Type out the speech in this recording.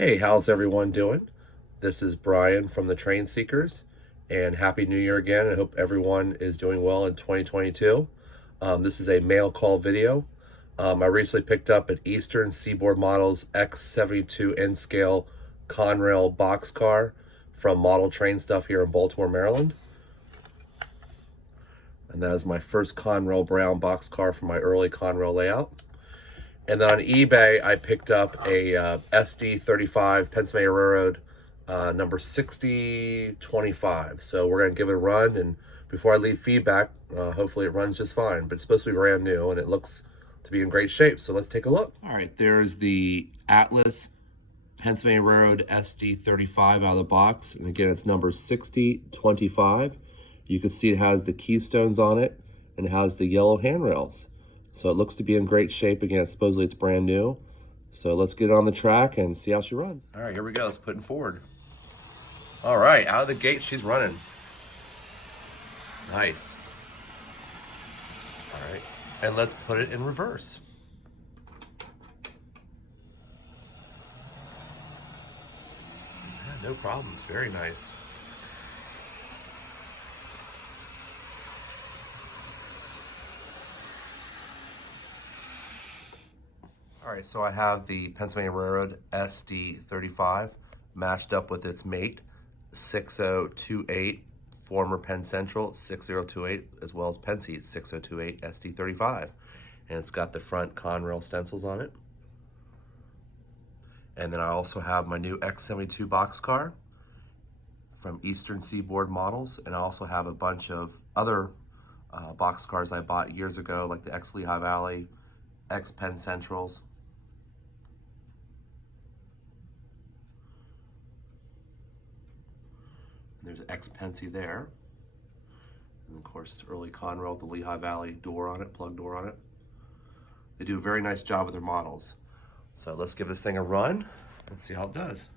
Hey, how's everyone doing? This is Brian from the Train Seekers, and Happy New Year again. I hope everyone is doing well in 2022. This is a mail call video. I recently picked up an Eastern Seaboard Models X72 N-Scale Conrail boxcar from Model Train Stuff here in Baltimore, Maryland. And that is my first Conrail brown boxcar from my early Conrail layout. And then on eBay, I picked up a SD35 Pennsylvania Railroad number 6025. So we're going to give it a run. And before I leave feedback, hopefully it runs just fine. But it's supposed to be brand new and it looks to be in great shape. So let's take a look. All right, there's the Atlas Pennsylvania Railroad SD35 out of the box. And again, it's number 6025. You can see it has the keystones on it and it has the yellow handrails. So it looks to be in great shape. Again, supposedly it's brand new. So let's get it on the track and see how she runs. All right, here we go. Let's put it forward. All right, out of the gate, she's running. Nice. All right, and let's put it in reverse. Yeah, no problems, very nice. All right, so I have the Pennsylvania Railroad SD35 matched up with its mate, 6028, former Penn Central 6028, as well as Pennsy 6028 SD35. And it's got the front Conrail stencils on it. And then I also have my new X72 boxcar from Eastern Seaboard Models. And I also have a bunch of other boxcars I bought years ago, like the X Lehigh Valley, X Penn Centrals. There's X Pensy there. And of course, early Conrail, the Lehigh Valley door on it, plug door on it. They do a very nice job with their models. So let's give this thing a run and see how it does.